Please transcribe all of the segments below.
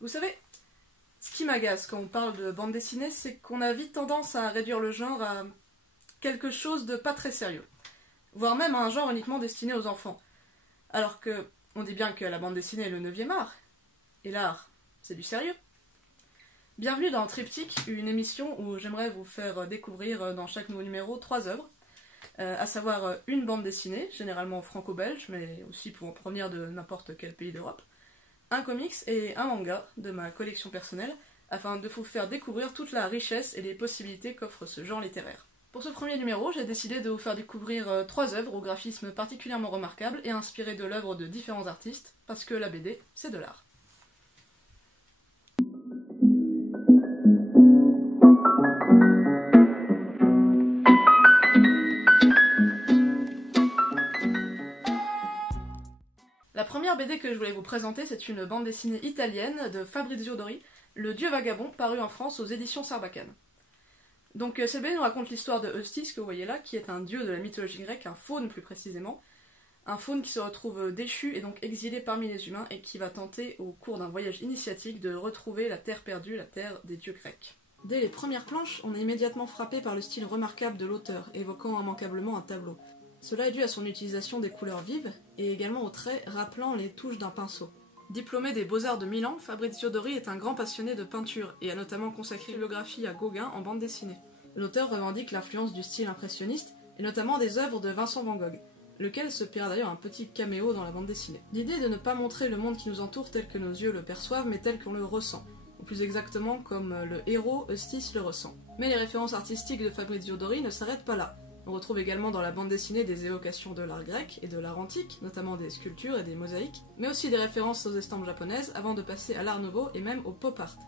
Vous savez, ce qui m'agace quand on parle de bande dessinée, c'est qu'on a vite tendance à réduire le genre à quelque chose de pas très sérieux, voire même à un genre uniquement destiné aux enfants. Alors que on dit bien que la bande dessinée est le 9e art, et l'art, c'est du sérieux. Bienvenue dans Triptyque, une émission où j'aimerais vous faire découvrir dans chaque nouveau numéro 3 œuvres, à savoir une bande dessinée, généralement franco-belge, mais aussi pouvant provenir de n'importe quel pays d'Europe, un comics et un manga de ma collection personnelle, afin de vous faire découvrir toute la richesse et les possibilités qu'offre ce genre littéraire. Pour ce premier numéro, j'ai décidé de vous faire découvrir 3 œuvres au graphisme particulièrement remarquable et inspirées de l'œuvre de différents artistes, parce que la BD, c'est de l'art. La première BD que je voulais vous présenter, c'est une bande dessinée italienne de Fabrizio Dori, Le Dieu Vagabond, paru en France aux éditions Sarbacane. Donc cette BD nous raconte l'histoire de Eustis, que vous voyez là, qui est un dieu de la mythologie grecque, un faune plus précisément. Un faune qui se retrouve déchu et donc exilé parmi les humains et qui va tenter, au cours d'un voyage initiatique, de retrouver la terre perdue, la terre des dieux grecs. Dès les premières planches, on est immédiatement frappé par le style remarquable de l'auteur, évoquant immanquablement un tableau. Cela est dû à son utilisation des couleurs vives et également aux traits rappelant les touches d'un pinceau. Diplômé des Beaux-Arts de Milan, Fabrizio Dori est un grand passionné de peinture et a notamment consacré une biographie à Gauguin en bande dessinée. L'auteur revendique l'influence du style impressionniste et notamment des œuvres de Vincent van Gogh, lequel se paiera d'ailleurs un petit caméo dans la bande dessinée. L'idée est de ne pas montrer le monde qui nous entoure tel que nos yeux le perçoivent, mais tel qu'on le ressent, ou plus exactement comme le héros Eustis le ressent. Mais les références artistiques de Fabrizio Dori ne s'arrêtent pas là. On retrouve également dans la bande dessinée des évocations de l'art grec et de l'art antique, notamment des sculptures et des mosaïques, mais aussi des références aux estampes japonaises avant de passer à l'art nouveau et même au pop art.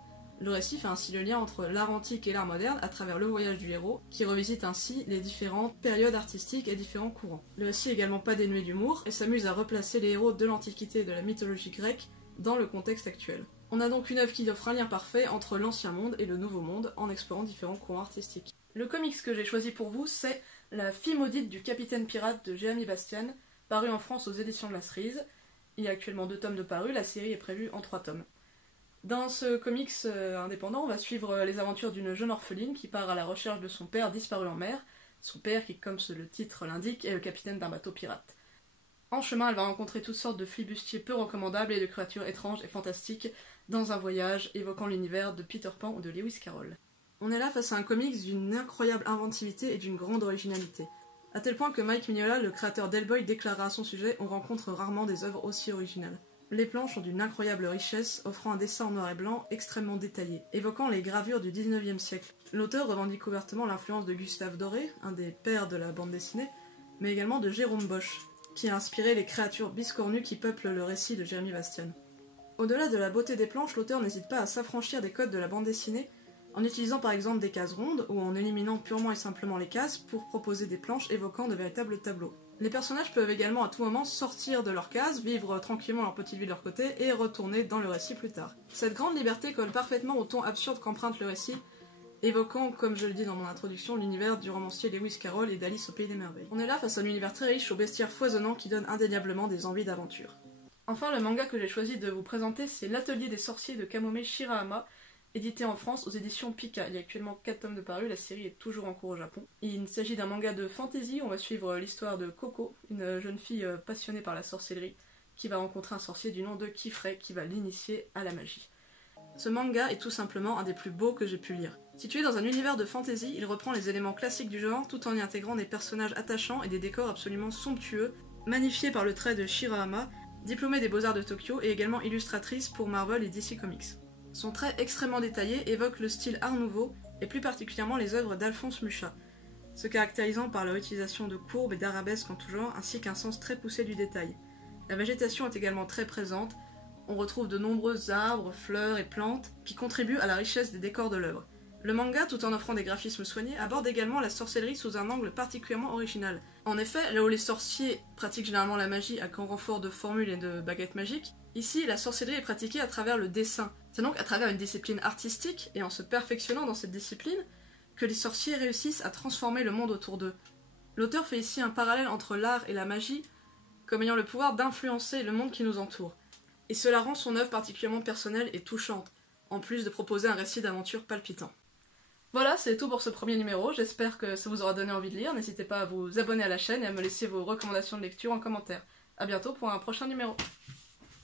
Le récit fait ainsi le lien entre l'art antique et l'art moderne à travers le voyage du héros, qui revisite ainsi les différentes périodes artistiques et différents courants. Le récit est également pas dénué d'humour et s'amuse à replacer les héros de l'Antiquité et de la mythologie grecque dans le contexte actuel. On a donc une œuvre qui offre un lien parfait entre l'ancien monde et le nouveau monde en explorant différents courants artistiques. Le comics que j'ai choisi pour vous, c'est La fille maudite du capitaine pirate de Jérémy Bastian, paru en France aux éditions de la Cerise. Il y a actuellement 2 tomes de paru, la série est prévue en 3 tomes. Dans ce comics indépendant, on va suivre les aventures d'une jeune orpheline qui part à la recherche de son père disparu en mer, son père qui, comme le titre l'indique, est le capitaine d'un bateau pirate. En chemin, elle va rencontrer toutes sortes de flibustiers peu recommandables et de créatures étranges et fantastiques dans un voyage évoquant l'univers de Peter Pan ou de Lewis Carroll. On est là face à un comics d'une incroyable inventivité et d'une grande originalité. À tel point que Mike Mignola, le créateur d'Hellboy, déclara à son sujet « On rencontre rarement des œuvres aussi originales ». Les planches ont d'une incroyable richesse, offrant un dessin en noir et blanc extrêmement détaillé, évoquant les gravures du 19e siècle. L'auteur revendique ouvertement l'influence de Gustave Doré, un des pères de la bande dessinée, mais également de Jérôme Bosch, qui a inspiré les créatures biscornues qui peuplent le récit de Jérémy Bastian. Au-delà de la beauté des planches, l'auteur n'hésite pas à s'affranchir des codes de la bande dessinée, en utilisant par exemple des cases rondes ou en éliminant purement et simplement les cases pour proposer des planches évoquant de véritables tableaux. Les personnages peuvent également à tout moment sortir de leurs cases, vivre tranquillement leur petite vie de leur côté et retourner dans le récit plus tard. Cette grande liberté colle parfaitement au ton absurde qu'emprunte le récit, évoquant, comme je le dis dans mon introduction, l'univers du romancier Lewis Carroll et d'Alice au Pays des Merveilles. On est là face à un univers très riche au bestiaire foisonnant qui donne indéniablement des envies d'aventure. Enfin, le manga que j'ai choisi de vous présenter, c'est L'Atelier des sorciers de Kamome Shirahama, édité en France aux éditions Pika. Il y a actuellement 4 tomes de paru, la série est toujours en cours au Japon. Il s'agit d'un manga de fantasy, on va suivre l'histoire de Coco, une jeune fille passionnée par la sorcellerie, qui va rencontrer un sorcier du nom de Kifrey, qui va l'initier à la magie. Ce manga est tout simplement un des plus beaux que j'ai pu lire. Situé dans un univers de fantasy, il reprend les éléments classiques du genre tout en y intégrant des personnages attachants et des décors absolument somptueux, magnifiés par le trait de Shirahama, diplômée des Beaux-Arts de Tokyo et également illustratrice pour Marvel et DC Comics. Son trait extrêmement détaillé évoque le style Art Nouveau, et plus particulièrement les œuvres d'Alphonse Mucha, se caractérisant par leur utilisation de courbes et d'arabesques en tout genre, ainsi qu'un sens très poussé du détail. La végétation est également très présente, on retrouve de nombreux arbres, fleurs et plantes qui contribuent à la richesse des décors de l'œuvre. Le manga, tout en offrant des graphismes soignés, aborde également la sorcellerie sous un angle particulièrement original. En effet, là où les sorciers pratiquent généralement la magie à grand renfort de formules et de baguettes magiques, ici la sorcellerie est pratiquée à travers le dessin. C'est donc à travers une discipline artistique, et en se perfectionnant dans cette discipline, que les sorciers réussissent à transformer le monde autour d'eux. L'auteur fait ici un parallèle entre l'art et la magie, comme ayant le pouvoir d'influencer le monde qui nous entoure. et cela rend son œuvre particulièrement personnelle et touchante, en plus de proposer un récit d'aventure palpitant. Voilà, c'est tout pour ce premier numéro, j'espère que ça vous aura donné envie de lire, n'hésitez pas à vous abonner à la chaîne et à me laisser vos recommandations de lecture en commentaire. A bientôt pour un prochain numéro.